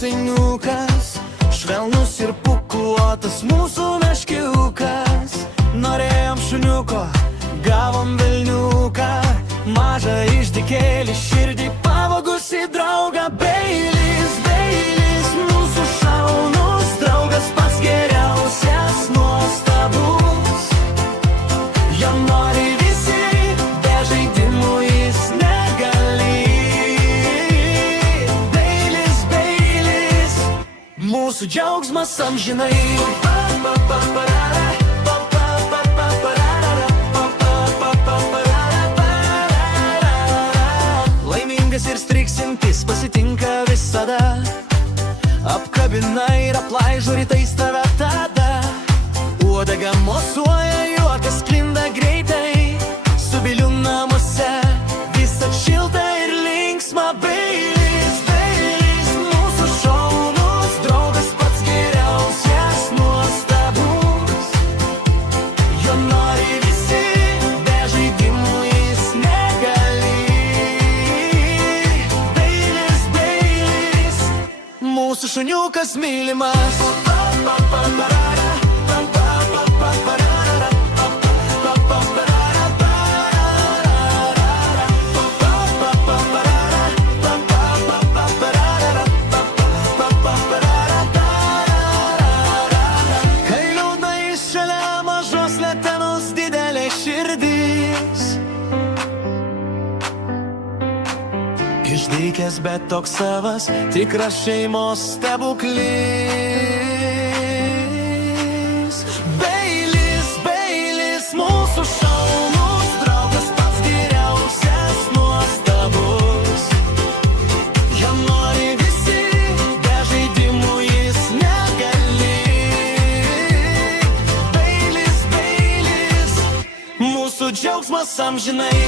seniukas, švelnus ir pūkuotas mūsų meškiukas. Norėjom šuniuko, gavom velniuką, mažą išdykėlį širdį pavogusi draugą. Bailis, Bailis, mūsų šaunus draugas, pats geriausias, nuostabus. Jo nori visi, be žaidimų jis negali. Bailis, Bailis, mūsų džiaugsmas amžinai. Laimingas ir striksintis pasitinka visada, apkabina ir aplaižo rytais tave tada. Uodega mosuoja, juokas sklinda greitai, su biliu namuose visad šilta ir linksma. Bailis, Bailis, mūsų šaunus draugas, pats geriausias, nuostabus. Jo nori visi, be žaidimų jis negali. Bailis, Bailis, mūsų šuniukas mylimas. Kai liūdna jis šalia mažos letenos didelė širdis, išdykęs, bet toks savas, tikras šeimos stebuklys. Bailis, Bailis, mūsų šaunus draugas, pats geriausias, nuostabus. Jo nori visi, be žaidimų jis negali. Bailis, Bailis, mūsų džiaugsmas amžinai.